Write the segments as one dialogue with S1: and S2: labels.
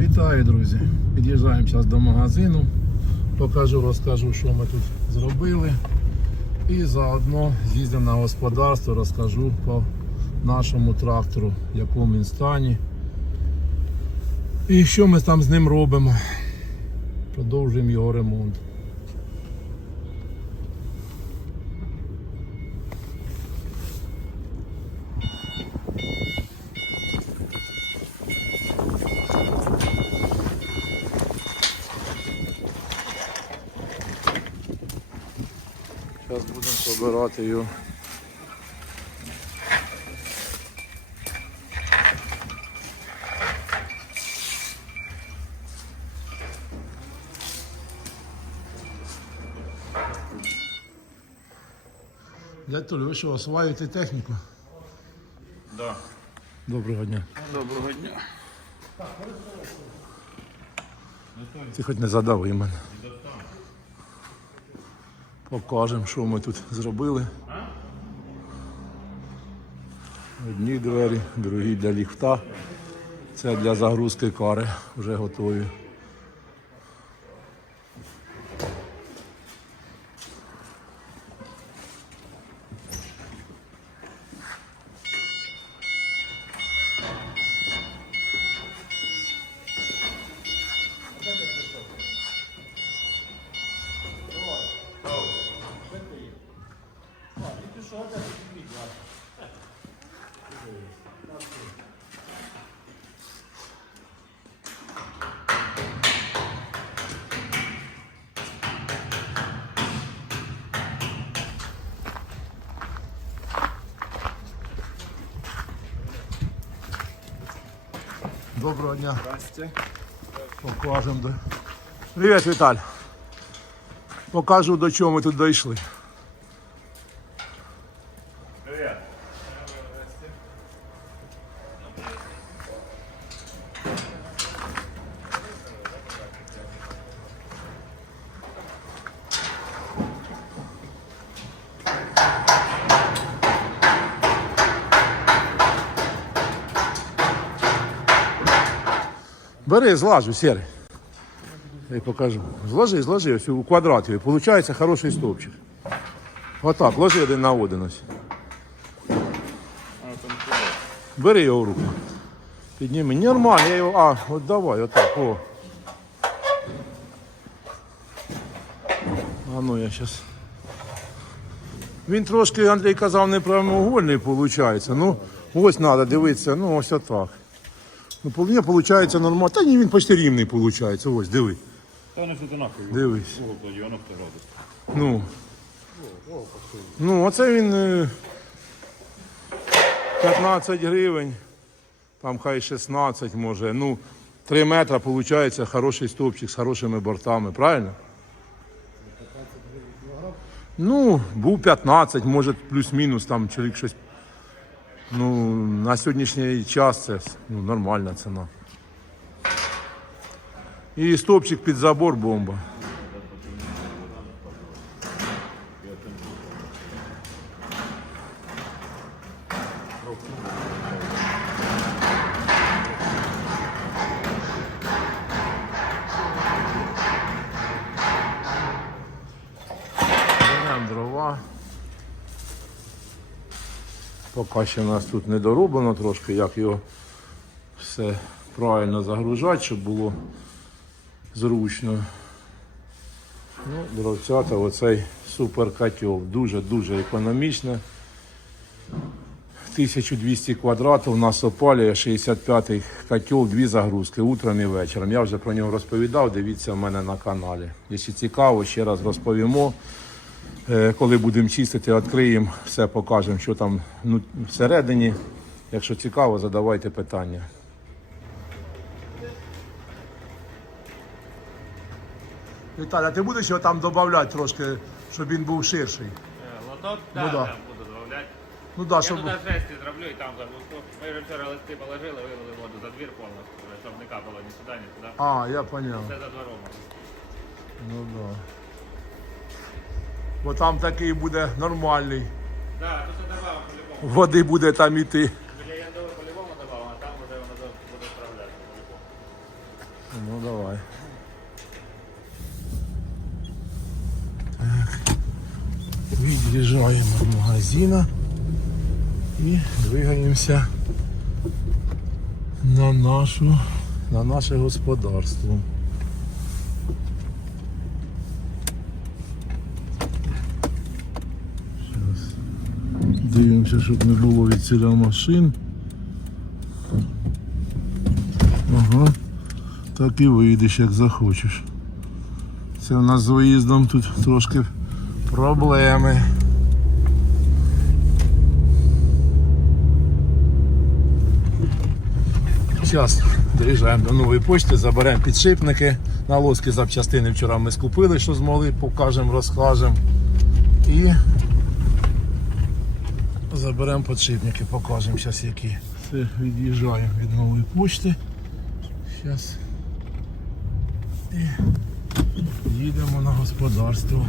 S1: Вітаю, друзі! Під'їжджаємо зараз до магазину. Покажу, розкажу, що ми тут зробили. І заодно з'їздимо на господарство, розкажу по нашому трактору, в якому він стані. І що ми там з ним робимо. Продовжуємо його ремонт. Збирати його. Дядь Толю, ви що, осваюєте техніку?
S2: Да.
S1: Доброго дня.
S2: Доброго дня.
S1: Ти хоч не задави мене. Покажемо, що ми тут зробили. Одні двері, другі для ліфта. Це для загрузки кари вже готові. Доброго дня. Покажемо. Привіт, Віталь. Покажу, до чого ми тут дійшли. Бери, злажу, сірий. Я покажу. Зложи, зложи, ось у квадраті. Получається хороший стовпчик. Отак, ложи один на один ось. Бери його в руку. Підніми. Нормально, я його. А, от давай, отак. О. А ну я зараз. Він трошки, Андрій казав, не прямоугольний виходить. Ну, ось треба дивитися, ну ось отак. Ну, по мені виходить нормально. Та ні, він почти рівний виходить. Ось, диви.
S2: Та вони ж одинакові.
S1: Дивись.
S2: Угол воно хто робить.
S1: Ну. Ну, оце він е, 15 гривень, там хай 16 може. Ну, 3 метри виходить хороший стовпчик з хорошими бортами, правильно? Ну, був 15, може плюс-мінус там чоловік щось. Ну, на сьогоднішній час це ну, нормальна ціна. І стовпчик під забор бомба. Поки ще у нас тут не дороблено трошки, як його все правильно загружати, щоб було зручно. Ну, дровцята, оцей супер котел. Дуже-дуже економічно. 1200 квадратів нас опалює 65-й котел, дві загрузки утром і вечором. Я вже про нього розповідав, дивіться в мене на каналі. Якщо цікаво, ще раз розповімо. Е, Коли будемо чистити, відкриємо, все покажемо, що там ну, всередині. Якщо цікаво, задавайте питання. Віталя, ти будеш його там додавати трошки, щоб він був ширший?
S3: Лоток,
S1: Ну
S3: так,
S1: да.
S3: там буду добавлять.
S1: Ну да,
S3: Я
S1: щоб...
S3: туди жесті зроблю і там загрузку. Ми вже вчора листи положили, вивели воду за двір повністю, щоб не капало ні сюди, ні туди.
S1: А, я поняв.
S3: Все за двором.
S1: Ну да. Бо там такий буде нормальний.
S3: Так, то що добавимо по-любому.
S1: Води буде там іти.
S3: Біля яндови по-любому добавимо, а там вже воно буде справляти по-любому.
S1: Ну давай. Так. Від'їжджаємо від магазина і двигаємося на нашу, на наше господарство. Дивимося, щоб не було від ціля машин. Ага. Так і вийдеш, як захочеш. Це у нас з виїздом тут трошки проблеми. Зараз доїжджаємо до нової почти, заберемо підшипники. На лоски запчастини вчора ми скупили, що змогли, покажемо, розкажемо. І заберемо підшипники, покажемо зараз які. Все, від'їжджаємо від нової почти. Зараз. І їдемо на господарство.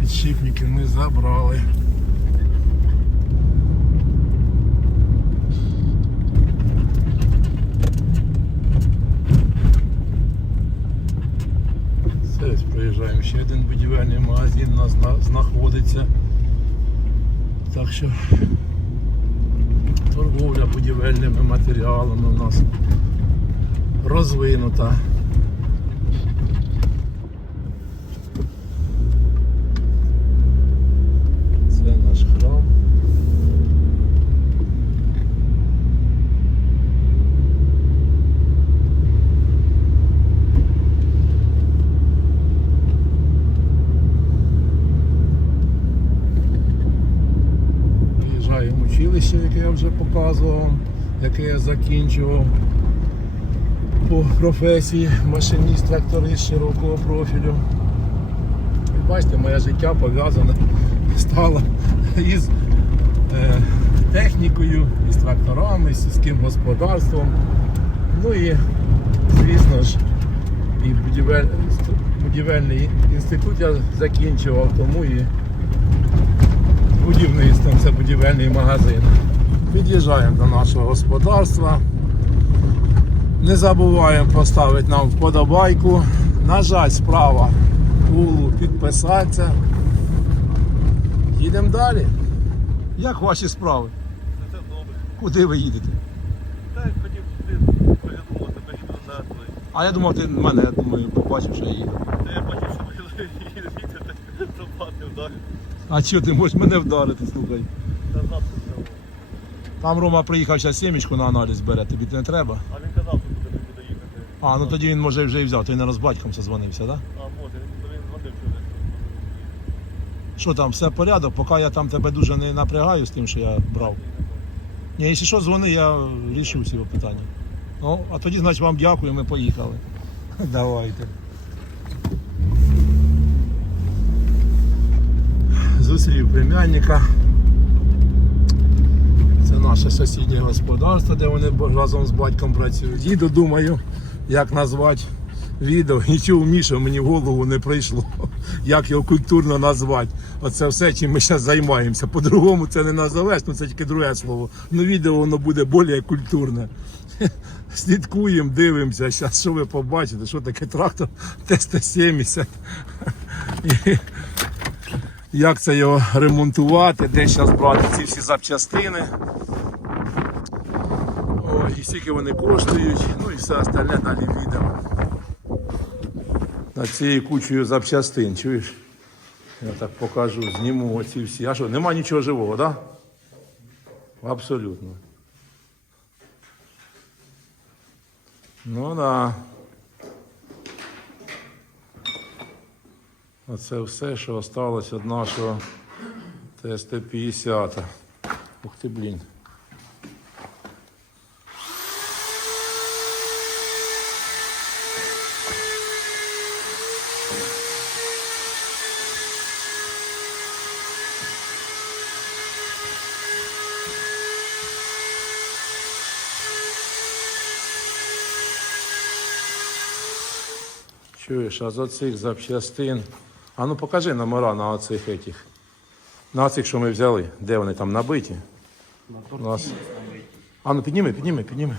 S1: Підшипники ми забрали. Проїжджаємо. Ще один будівельний магазин у нас знаходиться. Так що торговля будівельними матеріалами у нас розвинута. Приїжджаємо яке я вже показував, яке я закінчував по професії машиніст тракторист широкого профілю. І бачите, моє життя пов'язане стало із е, технікою, із тракторами, з сільським господарством. Ну і, звісно ж, і будівель, будівельний інститут я закінчував, тому і будівництвом це будівельний магазин. Під'їжджаємо до нашого господарства. Не забуваємо поставити нам вподобайку. Нажать справа улу підписатися. Їдемо далі. Як ваші справи?
S4: Це добре.
S1: Куди ви їдете?
S4: Так, хотів ти поглянув тебе що назад.
S1: А я думав, ти мене я думаю, побачив, що я їду.
S4: Та я бачив, що ви їдете, запати вдалі.
S1: А чого ти можеш мене вдарити, слухай? Там Рома приїхав зараз сімечку на аналіз бере, тобі не треба.
S4: А він казав, що буде тобі доїхати.
S1: А, ну тоді він може вже і взяв, той не з батьком созвонився, так? Да?
S4: А може, він, він дзвонив сюди.
S1: Що там, все порядок, поки я там тебе дуже не напрягаю з тим, що я брав. Ні, якщо що, дзвони, я рішу всі питання. Ну, а тоді, значить, вам дякую, ми поїхали. Давайте. Зустрів племянника. Це наше сусіднє господарство, де вони разом з батьком працюють. Їду, думаю, як назвати відео. Нічого Міша мені в голову не прийшло. Як його культурно назвати. Оце все, чим ми зараз займаємося. По-другому це не назовеш, ну це тільки друге слово. Ну відео воно буде більш культурне. Слідкуємо, дивимося. Зараз що ви побачите, що таке трактор Т-170. Як це його ремонтувати, де зараз брати ці всі запчастини. Ой, і скільки вони коштують, ну і все остальне далі відео. Над цією кучею запчастин, чуєш? Я так покажу, зніму оці всі. А що, нема нічого живого, так? Да? Абсолютно. Ну. Да. Оце все, що осталось від нашого ТСТ-50. Ух ти, блін. Чуєш, а з оцих запчастин. А ну покажи номера на оцих етих. На оцих, що ми взяли. Де вони там набиті? У нас. А ну підніми, підніми, підніми.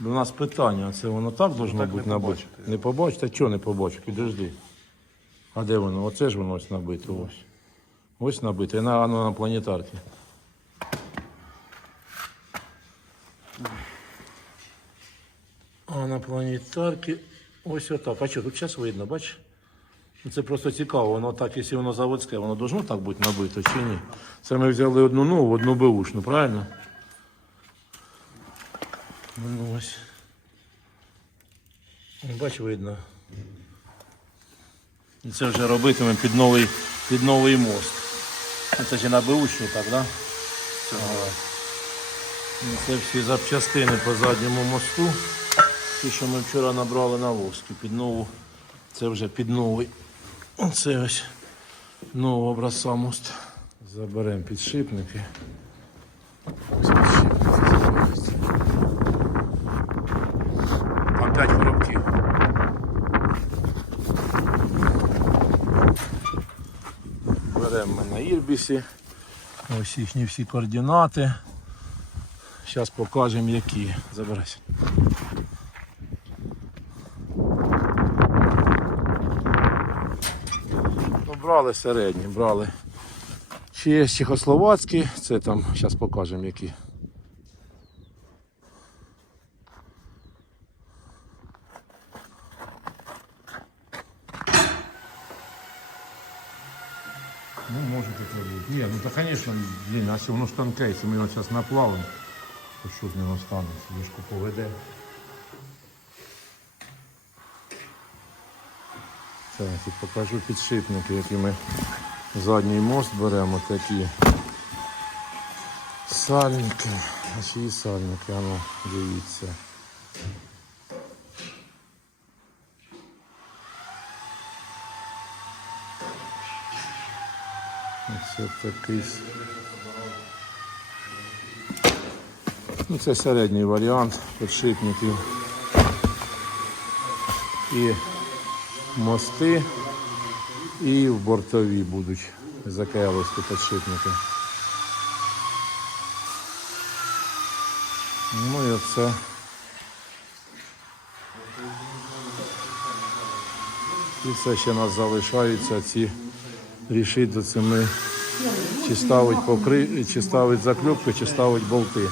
S1: У нас питання, це воно так должно бути
S4: не
S1: набито? Не побачите? Чого не побачу? Підожди. А де воно? Оце ж воно ось набито. Ось. Ось набито. І на, воно на планетарці. А на планетарці ось отак. А що, тут зараз видно, бачиш? Ну, Це просто цікаво, воно так, якщо воно заводське, воно должно так бути набито чи ні? Це ми взяли одну нову, одну беушну, правильно? Ну ось. Ну, Бач, видно. І це вже робитимемо під новий, під новий мост. Ну, Це ж на беушну так. Ну, Це всі запчастини по задньому мосту. Ті, що ми вчора набрали на воску. Під нову, це вже під новий. Оце ось нового образця мост. Заберемо підшипники. Ось підшипники. Там 5 коробків. Беремо ми на Ірбісі. Ось їхні всі координати. Зараз покажемо які. Забирайся. Брали середні, брали. Чи чехословацькі, це там, зараз покажемо які. Ну, может это будет. Ні, ну то конечно, блін, а якщо воно ж тонке, якщо ми його зараз наплавимо, то що з нього станеться? Вишку поведе. Так, і покажу підшипники, які ми задній мост беремо такі. Сальники. А чиї сальники, а ну, дивіться. Ось такий. Ну, це середній варіант підшипників. І мости, і в бортові будуть закелості підшипники. Ну і оце. І це ще нас залишаються ці рішити до цими, чи ставить покри... чи ставить закльопки, чи ставить болти.